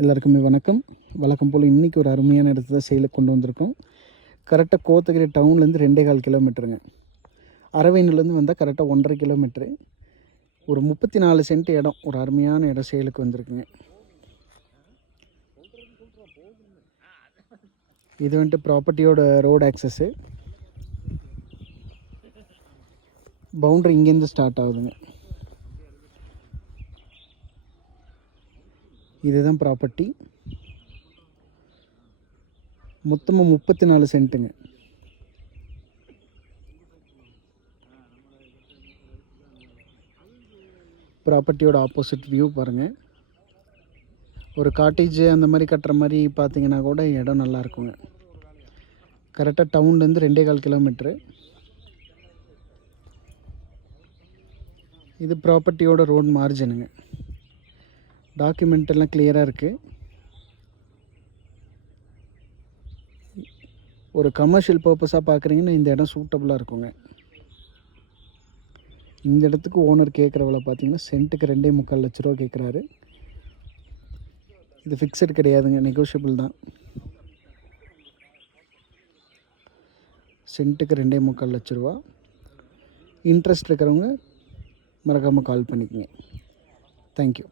எல்லாருக்குமே வழக்கம் போல் இன்றைக்கி ஒரு அருமையான இடத்த தான் சேலுக்கு கொண்டு வந்திருக்கோம். கரெக்டாக கோத்தகிரி டவுன்லேருந்து 2.25 கிலோமீட்டருங்க. அரவேணிலேருந்து வந்தால் கரெக்டாக 1.5 கிலோமீட்ரு. ஒரு 34 சென்ட் இடம், ஒரு அருமையான இடம் சேலுக்கு வந்திருக்குங்க. இது வந்துட்டு ப்ராப்பர்ட்டியோட ரோடு ஆக்சஸ்ஸு. பவுண்ட்ரி இங்கேருந்து ஸ்டார்ட் ஆகுதுங்க. இதுதான் ப்ராப்பர்ட்டி. மொத்தமாக 34 சென்ட்டுங்க. ப்ராப்பர்ட்டியோட ஆப்போசிட் வியூ பாருங்கள். ஒரு காட்டேஜ் அந்த மாதிரி கட்டுற மாதிரி பார்த்தீங்கன்னா கூட இடம் நல்லா இருக்குங்க. கரெக்டாக டவுன்லேருந்து 2.25 கிலோமீட்ரு. இது ப்ராப்பர்ட்டியோட ரோட் மார்ஜினுங்க. டாக்குமெண்ட் எல்லாம் கிளியராக இருக்குது. ஒரு கமர்ஷியல் பர்பஸாக பார்க்குறீங்கன்னா இந்த இடம் சூட்டபுளாக இருக்குங்க. இந்த இடத்துக்கு ஓனர் கேட்குற விலை பார்த்தீங்கன்னா சென்ட்டுக்கு 2.25 லட்ச ரூபா கேட்குறாரு. இது ஃபிக்ஸட் கிடையாதுங்க, நெகோஷியபிள் தான். சென்ட்டுக்கு 2.25 லட்ச ரூபா. இன்ட்ரெஸ்ட் இருக்கிறவங்க மறக்காமல் கால் பண்ணிக்கோங்க. தேங்க்யூ.